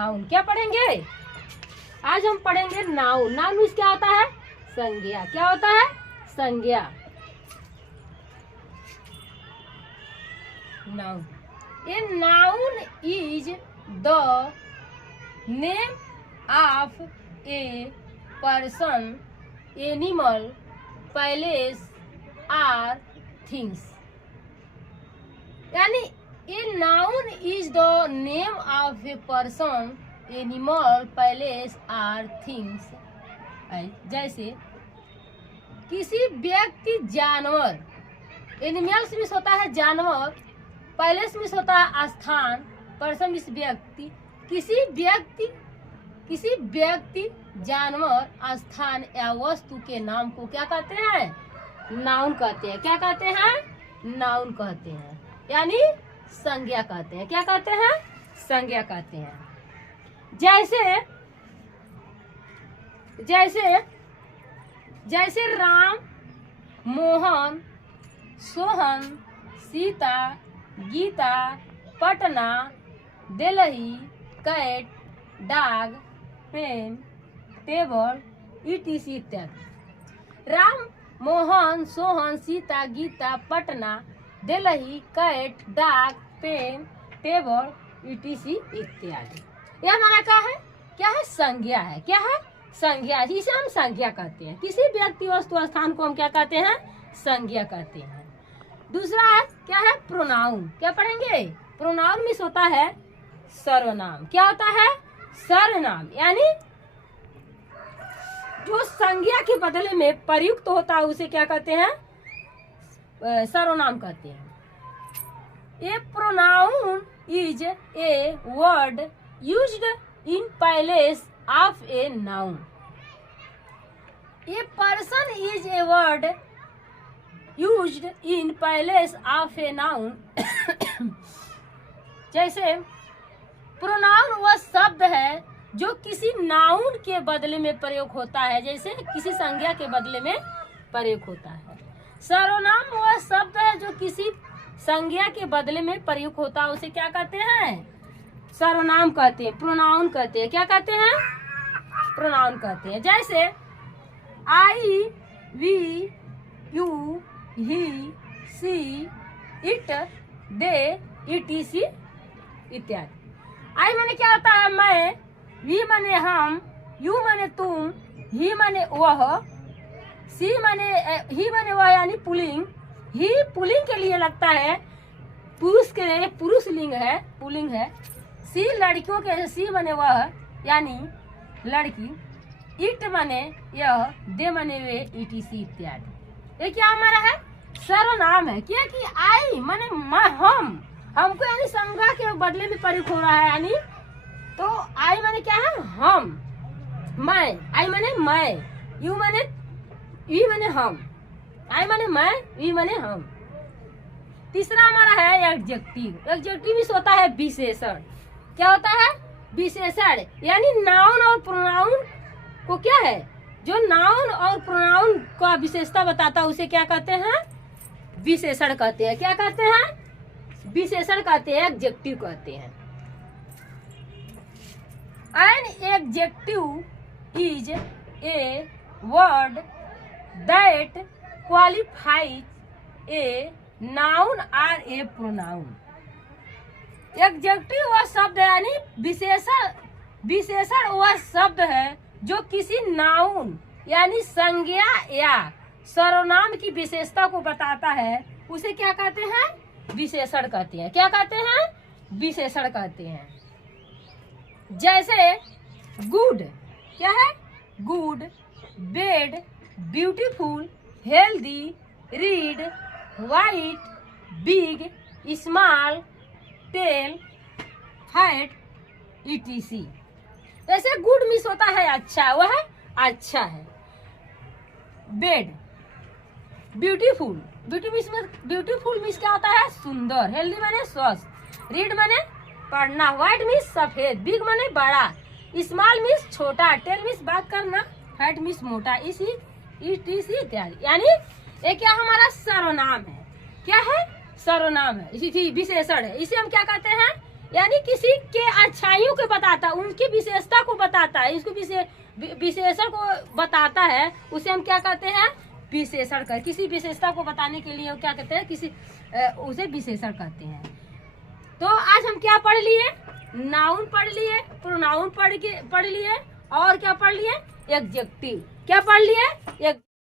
Noun. क्या पढ़ेंगे आज? हम पढ़ेंगे नाउन। नाउन मीन्स क्या होता है? संज्ञा। क्या होता है? संज्ञा। Noun. A noun is the name of a person, animal, place or things. यानी a noun is the name of a person, animal, place or things. जैसे किसी व्यक्ति, जानवर, एनिमल्स मीन्स होता है जानवर, प्लेस मीन्स होता है स्थान, पर्सन मीन्स व्यक्ति। किसी व्यक्ति, जानवर, स्थान या वस्तु के नाम को क्या कहते हैं? नाउन कहते हैं। क्या कहते हैं? नाउन कहते हैं, यानी संज्ञा कहते हैं। क्या कहते हैं? संज्ञा कहते हैं। जैसे Ram, Mohan, Sohan, Sita, Gita, Patna, Delhi, cat, dog, pen, table, etc इत्यादि। Ram, Mohan, Sohan, Sita, Gita, Patna, Delhi, cat, dog, pen, table, etc इत्यादि। यह हमारा क्या है? क्या है? संज्ञा है। क्या है? संज्ञा। इसे हम संज्ञा कहते हैं। किसी व्यक्ति, वस्तु, स्थान को हम क्या कहते हैं? संज्ञा कहते हैं। दूसरा है क्या है? प्रोनाउन। क्या पढ़ेंगे? प्रोनाउन मीन्स होता है सर्वनाम। क्या होता है? सर्वनाम। यानी जो संज्ञा के बदले में प्रयुक्त होता है उसे क्या कहते हैं? सर्वनाम कहते हैं। A pronoun is a word used in place of a noun. A person is a word used in place of a noun. जैसे प्रोनाउन वह शब्द है जो किसी नाउन के बदले में प्रयोग होता है, जैसे किसी संज्ञा के बदले में प्रयोग होता है। सर्वनाम वह शब्द है जो किसी संज्ञा के बदले में प्रयोग होता है, उसे क्या कहते हैं? सर्वनाम कहते हैं, प्रोनाउन कहते हैं। क्या कहते हैं? प्रोनाउन कहते हैं। जैसे I, we, you, he, she, it, they, etc इत्यादि। आई माने क्या होता है? मैं, वी माने हम, यू माने तुम, ही माने वह, सी माने ही माने वह यानी पुल्लिंग। ही पुल्लिंग के लिए लगता है, पुरुष के लिए पुरुष लिंग है, पुल्लिंग है। सी लड़कियों के, सी माने वह यानी लड़की। इट माने यह, दे माने वे, etc इत्यादि। ये क्या हमारा है? सर्वनाम है। क्या कि आई माने हम, हमको यानी संज्ञा के बदले में प्रयोग हो रहा है, यानी तो आई माने क्या है? हम। मैं, आई माने मैं, यू माने, वी माने हम, आई माने मैं, वी माने हम। तीसरा हमारा है एडजेक्टिव। एडजेक्टिव मीन्स होता है विशेषण। क्या होता है? विशेषण। यानी नाउन और प्रोनाउन को क्या है? जो नाउन और प्रोनाउन का विशेषता बताता है उसे क्या कहते हैं? विशेषण कहते हैं। क्या कहते हैं? विशेषण कहते हैं, एडजेक्टिव कहते हैं। An adjective is a word that qualifies a noun or a pronoun. Adjective वह शब्द है यानी विशेषण वह शब्द है जो किसी नाउन यानी संज्ञा या सर्वनाम की विशेषता को बताता है, उसे क्या कहते हैं? विशेषण कहते हैं। क्या कहते हैं? विशेषण कहते हैं। जैसे गुड। क्या है? Good, bad, beautiful, healthy, red, white, big, small, tall, fat, etc। जैसे गुड मीन्स होता है अच्छा, वह अच्छा है। बेड, ब्यूटीफुल, ब्यूटीफुल मीन्स क्या होता है? सुंदर। हेल्दी माने स्वस्थ, रीड माने पढ़ना, व्हाइट मीन्स सफेद, बिग माने बड़ा, स्मॉल मीन्स छोटा, टेल मीन्स बात करना, फैट मीन्स मोटा, इसी इत्यादि। यानी ये क्या हमारा सर्वनाम है? क्या है? सर्वनाम है, इसी विशेषण है। इसे हम क्या कहते हैं? यानी किसी के अच्छाई कईयों को बताता है, उनकी विशेषता को बताता है, इसको विशेषण को बताता है, उसे हम क्या कहते हैं? विशेषण कर। किसी विशेषता को बताने के लिए हम क्या कहते हैं? उसे विशेषण कहते हैं। तो आज हम क्या पढ़ लिए? नाउन पढ़ लिए, प्रोनाउन पढ़ लिए, और क्या पढ़ लिए? एडजेक्टिव। क्या पढ़ लिए?